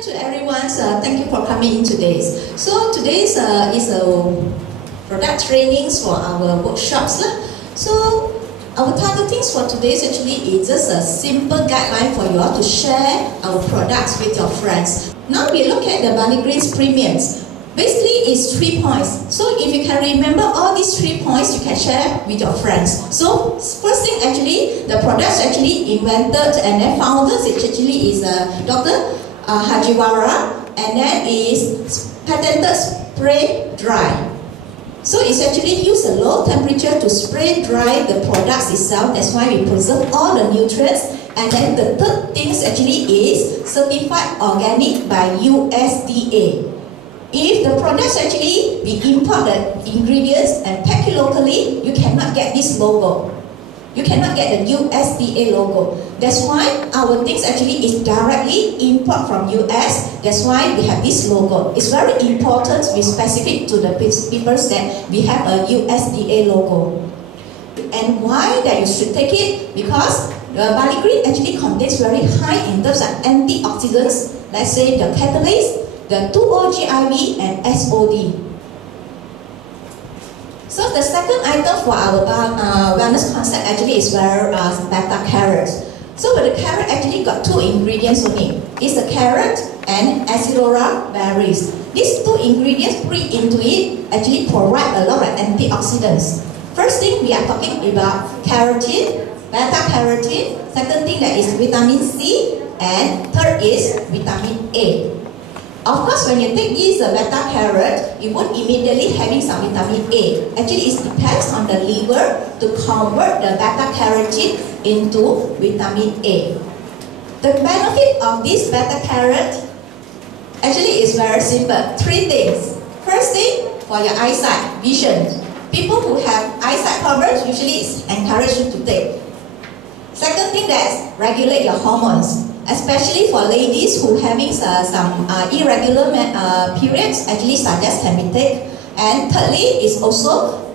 afternoon to everyone. Thank you for coming in today. So today's is a product trainings for our workshops. So our targeting for today actually is just a simple guideline for you all to share our products with your friends. Now we look at the Barleygreen's premiums. Basically, it's 3 points. So if you can remember all these 3 points, you can share with your friends. So first thing, actually, the products actually invented and then founded, it actually is Dr. Hajiwara, and then is patented spray dry. So it's actually use a low temperature to spray dry the products itself. That's why we preserve all the nutrients. And then the third thing actually is certified organic by USDA. If the products actually we import the ingredients and pack it locally, you cannot get this logo. You cannot get the USDA logo. That's why our things actually is directly import from US. That's why we have this logo. It's very important, we specific to the people that we have a USDA logo. And why that you should take it? Because the Barleygreen actually contains very high in terms of antioxidants. Let's say the catalase, the 2-OGIV and SOD. So the second item for our wellness concept actually is where beta carrots. So the carrot actually got 2 ingredients only. It's a carrot and acidora berries. These 2 ingredients put into it actually provide a lot of antioxidants. First thing we are talking about carotene, beta carotene. Second thing that is vitamin C, and third is vitamin A. Of course, when you take this beta carrot, you won't immediately having some vitamin A. Actually, it depends on the liver to convert the beta carotene into vitamin A. The benefit of this beta carrot actually is very simple. 3 things. First thing, for your eyesight, vision. People who have eyesight problems usually is encouraged to take. Second thing, that's regulate your hormones. Especially for ladies who having some irregular periods, actually suggest can be taken. And thirdly, is also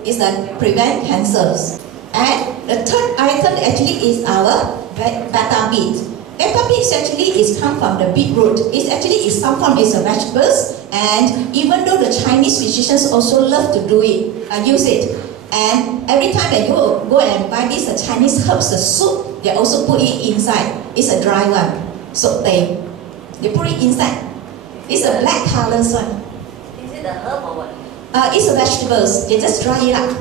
prevent cancers. And the third item actually is our beta beet. Beta beet actually is come from the beetroot. It actually is some form is a vegetables, and even though the Chinese physicians also love to do it, use it. And every time that you go and buy this Chinese herbs soup, they also put it inside. It's a dry one. Saute. They put it inside. It's a black color one. Is it a herb or what? It's a vegetables. They just dry it up.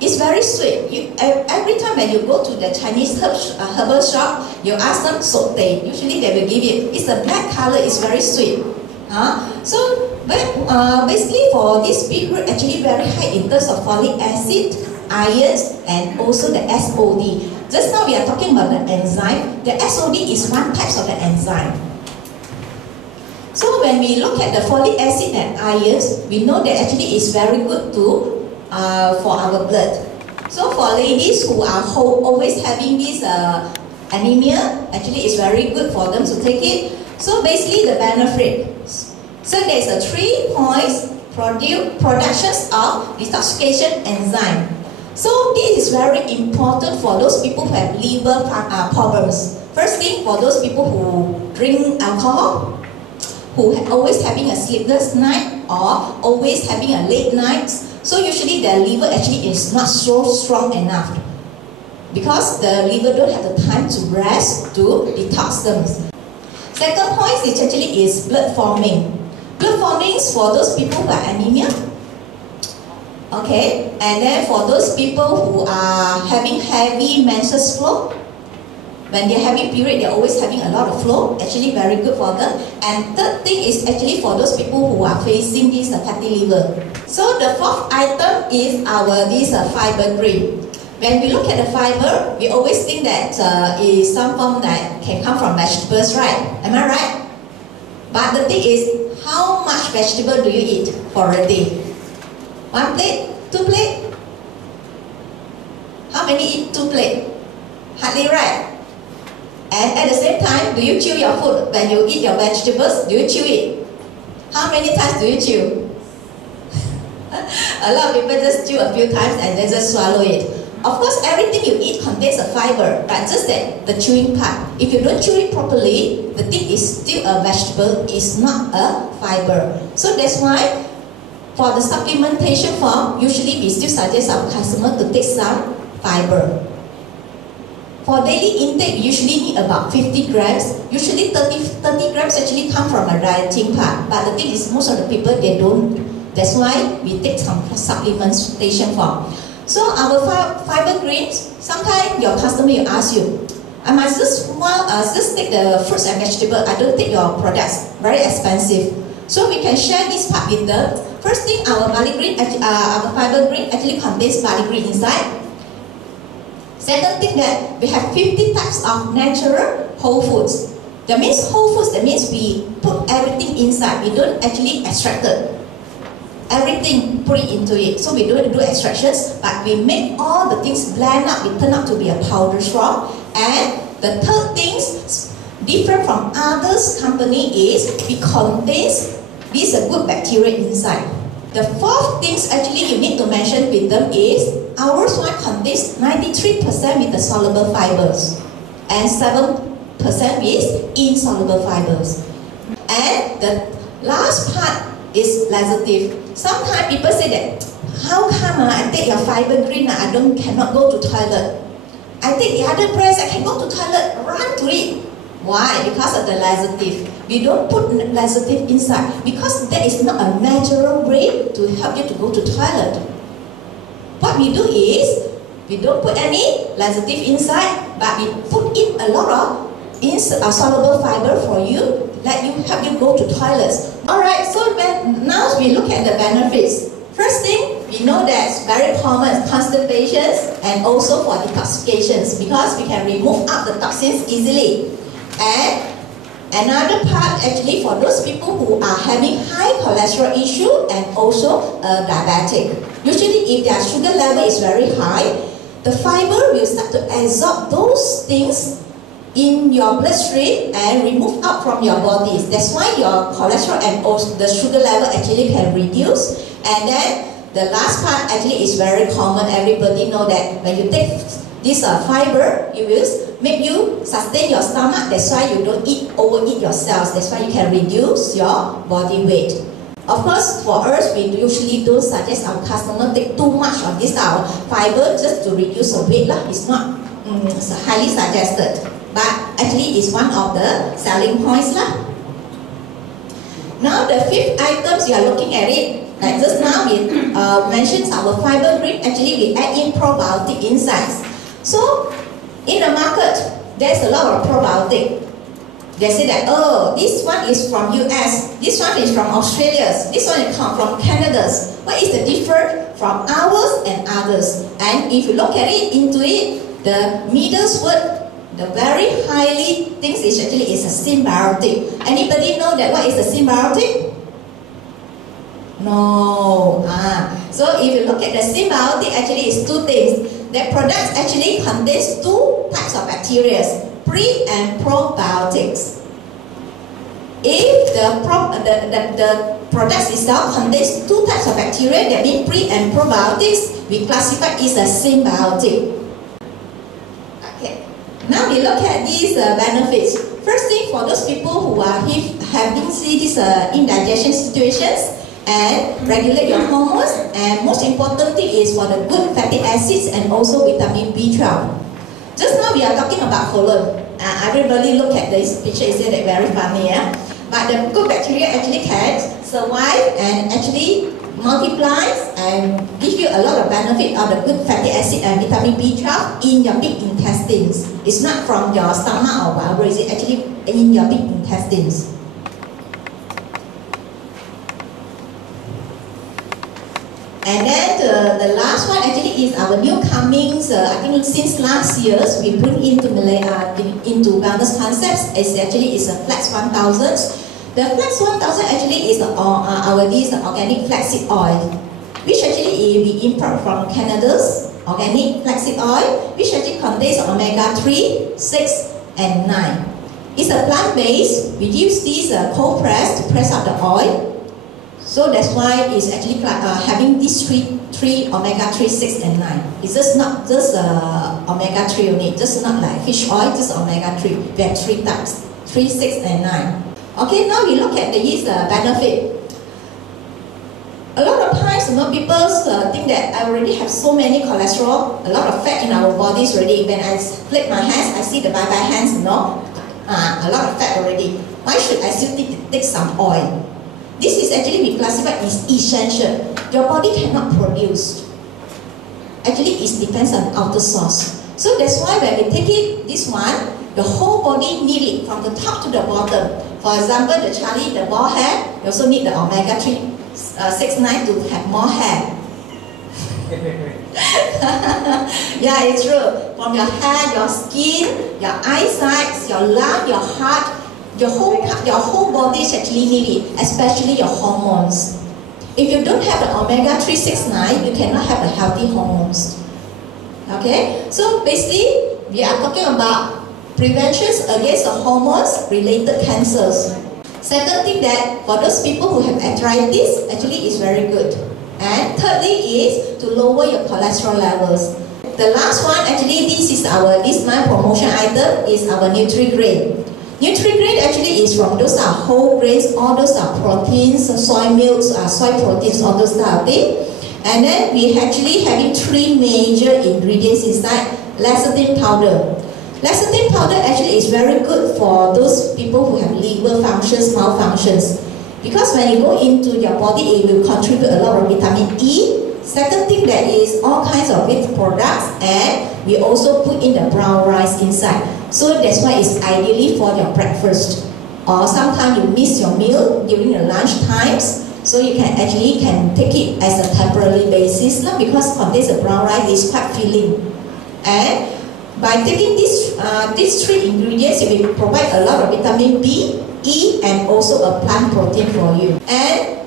It's very sweet. Every time when you go to the Chinese herbal shop, you ask them saute. Usually they will give you. It's a black color. It's very sweet. So basically for this beetroot, actually very high in terms of folic acid, ions, and also the SOD. Just now we are talking about the enzyme. The SOD is one type of the enzyme. So when we look at the folic acid and ions, we know that actually is very good to for our blood. So for ladies who are always having this anemia, actually it's very good for them to take it. So basically the benefits. So there's a 3 points productions of detoxification enzyme. So this is very important for those people who have liver problems. First thing, for those people who drink alcohol, who always having a sleepless night or always having a late night. So usually their liver actually is not so strong enough because the liver don't have the time to rest to detox them. Second point is actually is blood forming. Blood forming is for those people who are anemia. Okay, and then for those people who are having heavy menstrual flow, when they're having period, they're always having a lot of flow, actually very good for them. And third thing is actually for those people who are facing this fatty liver. So the fourth item is our fiber green. When we look at the fiber, we always think that is some form that can come from vegetables, right? Am I right? But the thing is, how much vegetable do you eat for a day? 1 plate? 2 plate? How many eat 2 plate? Hardly, right? And at the same time, do you chew your food? When you eat your vegetables, do you chew it? How many times do you chew? A lot of people just chew a few times and then just swallow it. Of course, everything you eat contains a fiber, but just that the chewing part. If you don't chew it properly, the thing is still a vegetable, it's not a fiber. So that's why for the supplementation form, usually we still suggest our customer to take some fiber. For daily intake, we usually need about 50 grams. Usually 30 grams actually come from a dieting part. But the thing is, most of the people, they don't. That's why we take some supplementation form. So our fiber greens, sometimes your customer will ask you, I must just take the fruits and vegetables. I don't take your products. Very expensive. So we can share this part with them. First thing, our barleygreen, our fiber green actually contains barleygreen inside. Second thing, that we have 50 types of natural whole foods. That means whole foods, that means we put everything inside. We don't actually extract it. Everything put it into it. So we don't do extractions, but we make all the things blend up. We turn out to be a powder form. And the third thing, different from others company, is we contains this good bacteria inside. The fourth things actually you need to mention with them is ours one contains 93% with the soluble fibers and 7% with insoluble fibers. And the last part is laxative. Sometimes people say that, how come I take your fiber green, I cannot go to toilet. I take the other brands, I can go to toilet, run to it. Why? Because of the laxative. We don't put laxative inside because that is not a natural way to help you to go to toilet. What we do is, we don't put any laxative inside, but we put in a lot of soluble fiber for you, let you help you go to toilets. Alright, so now we look at the benefits. First thing, we know that's very common, constipations and also for detoxifications because we can remove out the toxins easily. And another part actually for those people who are having high cholesterol issue and also diabetic. Usually if their sugar level is very high, the fiber will start to absorb those things in your bloodstream and remove out from your bodies. That's why your cholesterol and also the sugar level actually can reduce. And then the last part actually is very common. Everybody know that when you take this fiber, it will make you sustain your stomach. That's why you don't overeat yourselves. That's why you can reduce your body weight. Of course, for us, we usually don't suggest our customer take too much of this fiber just to reduce the weight. It's not highly suggested. But actually, it's one of the selling points. Now, the fifth items, you are looking at it. Like just now, we mentioned our fiber green. Actually, we add in probiotic insides. So, in the market, there's a lot of probiotic. They say that, oh, this one is from US, this one is from Australia, this one is from Canada. What is the difference from ours and others? And if you look at it into it, the middle word, the very highly thinks is actually is a symbiotic. Anybody know that what is a symbiotic? No. So if you look at the symbiotic, actually is two things. The products actually contains two types of bacteria, pre and probiotics. If the product itself contains two types of bacteria, that means pre and probiotics, we classify it as a symbiotic. Okay. Now we look at these benefits. First thing, for those people who are having these indigestion situations, and regulate your hormones, and most important thing is for the good fatty acids and also vitamin B12. Just now we are talking about colon. Everybody look at this picture, is it very funny? But the good bacteria actually can survive and actually multiplies and give you a lot of benefit of the good fatty acid and vitamin B12 in your big intestines. It's not from your stomach or whatever, it's actually in your big intestines. And then the last one actually is our new comings. I think since last year we bring into into wellness concepts. It's actually is a Flex 1000. The Flex 1000 actually is this organic flaxseed oil, which actually we import from Canada's organic flaxseed oil, which actually contains omega 3, 6, and 9. It's a plant-based. We use this cold press to press out the oil. So that's why it's actually having these three omega-3, 6 and 9. It's just not just omega-3 only, just not like fish oil, just omega-3. We have 3 types, 3, 6 and 9. Okay, now we look at these benefit. A lot of times, people think that I already have so many cholesterol, a lot of fat in our bodies already. When I flip my hands, I see the bye-bye hands, a lot of fat already. Why should I still take some oil? This is actually we classify as essential. Your body cannot produce. Actually, it depends on outer source. So that's why when we take it, this one, the whole body need it from the top to the bottom. For example, the Charlie, the bald hair, you also need the omega-3, 6, 9 to have more hair. Yeah, it's true. From your hair, your skin, your eyesight, your lung, your heart, your whole body is actually need it, especially your hormones. If you don't have the omega-3, 6, 9, you cannot have the healthy hormones. Okay? So basically, we are talking about preventions against the hormones-related cancers. Second thing that for those people who have arthritis, actually is very good. And thirdly is to lower your cholesterol levels. The last one, actually this month promotion item is our Nutri-Grain. Nutri-Grain actually is from those are whole grains, all those are proteins, soy milks, soy proteins, all those type of thing. And then we actually having 3 major ingredients inside. Lecithin powder. Lecithin powder actually is very good for those people who have liver functions, malfunctions. Because when you go into your body, it will contribute a lot of vitamin E. Second thing, that is all kinds of wheat products, and we also put in the brown rice inside. So that's why it's ideally for your breakfast. Or sometimes you miss your meal during the lunch times, so you can actually take it as a temporary basis, because contains the brown rice is quite filling. And by taking these 3 ingredients, it will provide a lot of vitamin B, E, and also a plant protein for you. And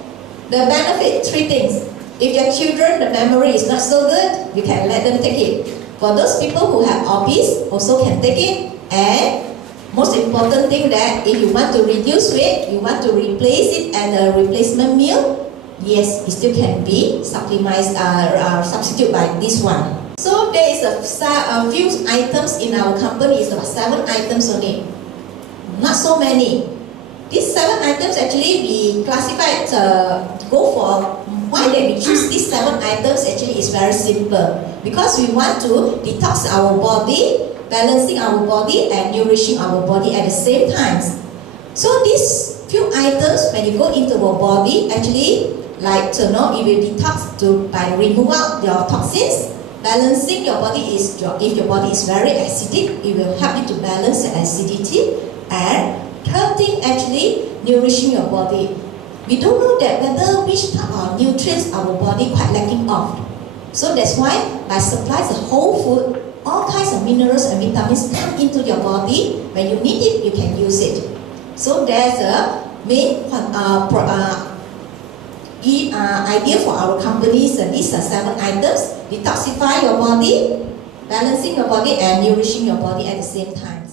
the benefit, 3 things. If your children, the memory is not so good, you can let them take it. For those people who have obese, also can take it. And most important thing that if you want to reduce weight, you want to replace it and a replacement meal, yes, it still can be substitute by this one. So there is a few items in our company, it's about 7 items only. Not so many. These 7 items actually we classified go for why that we choose these 7 items actually is very simple. Because we want to detox our body, balancing our body and nourishing our body at the same time. So these few items when you go into our body actually it will detox by remove out your toxins. Balancing your body is if your body is very acidic, it will help you to balance the acidity. And third thing, actually nourishing your body. We don't know that whether which type of nutrients our body quite lacking of. So that's why by supplying the whole food, all kinds of minerals and vitamins come into your body. When you need it, you can use it. So there's a main idea for our companies. These are 7 items: detoxify your body, balancing your body, and nourishing your body at the same time.